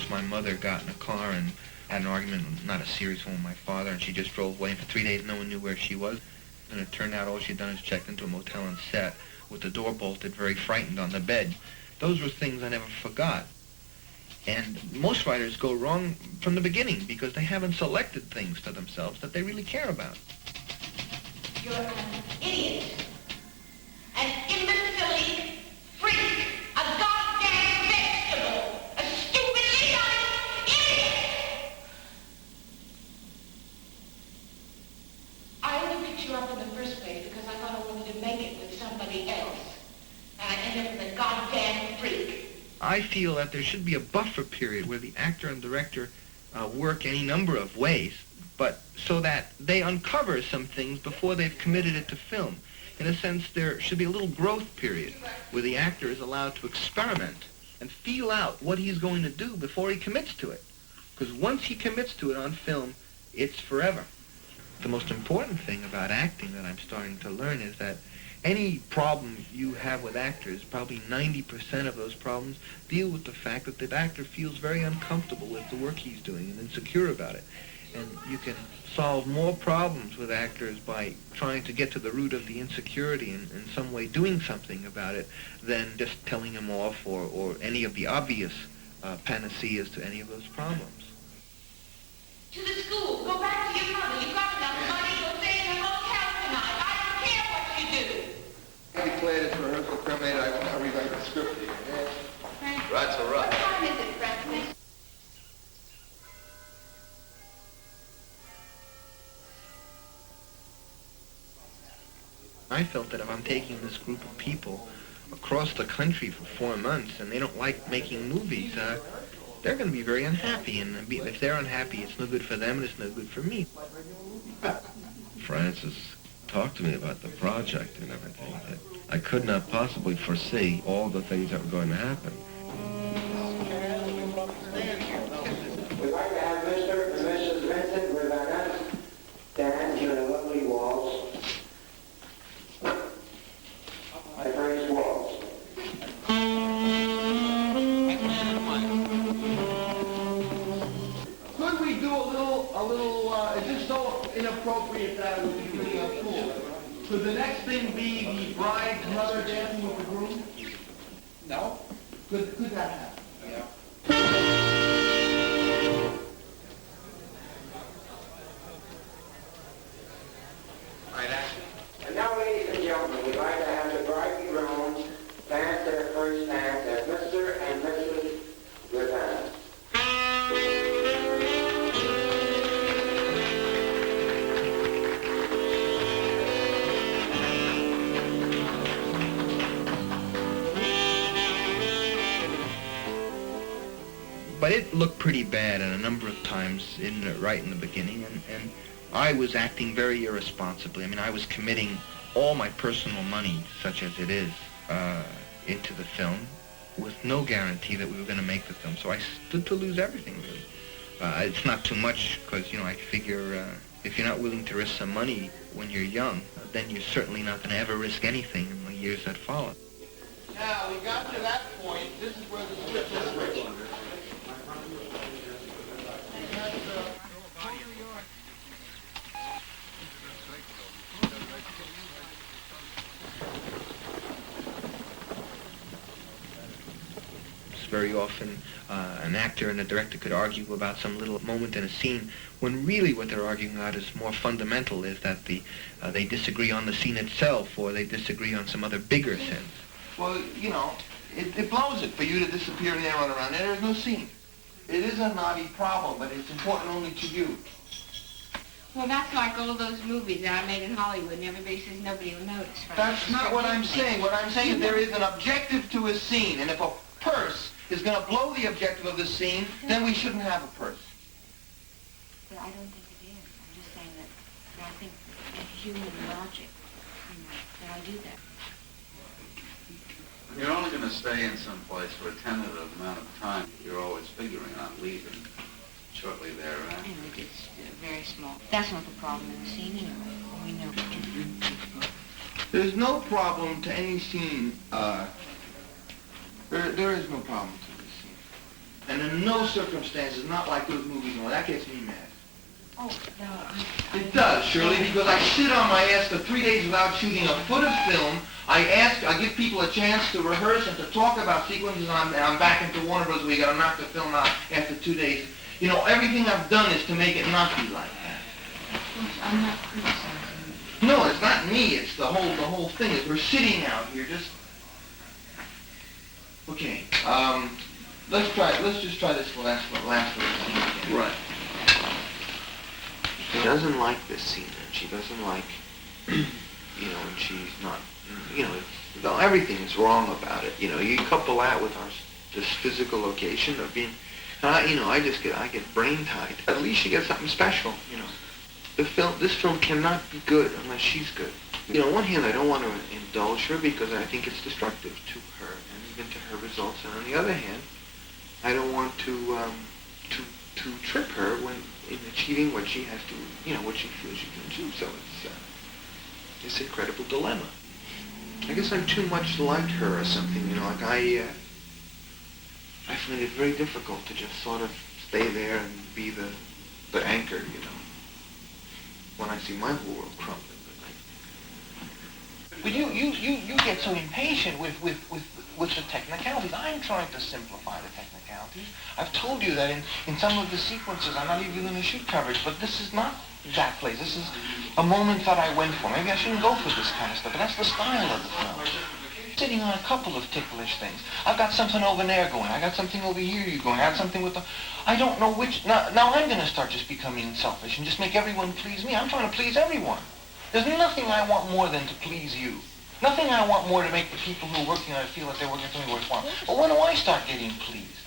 once my mother got in a car and had an argument, not a serious one, with my father, and she just drove away, and for 3 days no one knew where she was. And it turned out all she'd done is checked into a motel on set with the door bolted, very frightened on the bed. Those were things I never forgot. And most writers go wrong from the beginning because they haven't selected things for themselves that they really care about. You're an idiot, an imbecile freak, a goddamn vegetable, a stupid idiot! I only picked you up in the first place because I thought I wanted to make it with somebody else. And I ended up with a goddamn freak. I feel that there should be a buffer period where the actor and director work any number of ways, but so that they uncover some things before they've committed it to film. In a sense, there should be a little growth period where the actor is allowed to experiment and feel out what he's going to do before he commits to it. Because once he commits to it on film, it's forever. The most important thing about acting that I'm starting to learn is that any problem you have with actors, probably 90% of those problems deal with the fact that the actor feels very uncomfortable with the work he's doing and insecure about it. And you can solve more problems with actors by trying to get to the root of the insecurity and in some way doing something about it than just telling them off or any of the obvious panaceas to any of those problems. To the school. Go back to your mother. You got enough money. You'll stay in the hotel tonight. I don't care what you do. I declared it for rehearsal permit. I want to rewrite the script here. Frank, Right, so right. what time is it, Frank? I felt that if I'm taking this group of people across the country for 4 months and they don't like making movies, they're going to be very unhappy. And if they're unhappy, it's no good for them and it's no good for me. Francis talked to me about the project and everything. I could not possibly foresee all the things that were going to happen. We'd like to have Mr. and Mrs. Vincent with us dance in a lovely waltz. A French waltz. Could we do a little, is this so inappropriate that it would be really uncool? Could the next thing be the bride's mother dancing with the groom? No? Could that happen? Yeah. And now, ladies and gentlemen, we'd like to have the bride and groom dance their first dance as Mr. and Mrs. Rivera. But it looked pretty bad and a number of times right in the beginning, and I was acting very irresponsibly. I mean, I was committing all my personal money, such as it is, into the film with no guarantee that we were going to make the film. So I stood to lose everything, really. It's not too much because, I figure if you're not willing to risk some money when you're young, then you're certainly not going to ever risk anything in the years that follow. Now, we got to that point. This is where the switch is switched. Very often an actor and a director could argue about some little moment in a scene when really what they're arguing about is more fundamental, is that they disagree on the scene itself or they disagree on some other bigger sense. Well, it blows it for you to disappear in there and run around. There is no scene. It is a naughty problem, but it's important only to you. Well, that's like all those movies that I made in Hollywood, and everybody says nobody will notice. Right? That's not what I'm saying. What I'm saying is there is an objective to a scene, and if a purse is going to blow the objective of the scene, then we shouldn't have a purse. But I don't think it is. I'm just saying that I think human logic, that I do that. You're only going to stay in some place for a tentative amount of time. You're always figuring on leaving shortly thereafter. Anyway, it's very small. That's not the problem in the scene anyway. We know. There's no problem to any scene. There is no problem to this scene. And in no circumstances, not like those movies, no, that gets me mad. Oh, no, It does, Shirley, because I sit on my ass for 3 days without shooting a foot of film. I give people a chance to rehearse and to talk about sequences, and I'm back into Warner Bros. We got to knock the film out after 2 days. You know, everything I've done is to make it not be like that. of course, I'm not criticizing you. No, it's not me. It's the whole thing. Is we're sitting out here just. Okay. Let's just try this last little scene again. Right. She doesn't like this scene, and she doesn't like, and she's not, no, everything is wrong about it. You couple that with this physical location of being, I get brain tied. At least she gets something special, This film cannot be good unless she's good. On one hand, I don't want to indulge her because I think it's destructive to her and even to her results. And on the other hand, I don't want to trip her in achieving what she has to, what she feels she can achieve. So it's this incredible dilemma. I guess I'm too much like her or something, I find it very difficult to just sort of stay there and be the anchor, when I see my whole world crumbling. But you get so impatient with the technicalities. I'm trying to simplify the technicalities. I've told you that in some of the sequences I'm not even going to shoot coverage, but this is not that place. This is a moment that I went for. Maybe I shouldn't go for this kind of stuff, but that's the style of the film. Sitting on a couple of ticklish things. I've got something over there going. I got something over here going. I got something with the... I don't know which... Now I'm going to start just becoming selfish and just make everyone please me. I'm trying to please everyone. There's nothing I want more than to please you. Nothing I want more to make the people who are working on it feel that they're working for me worthwhile. But when do I start getting pleased?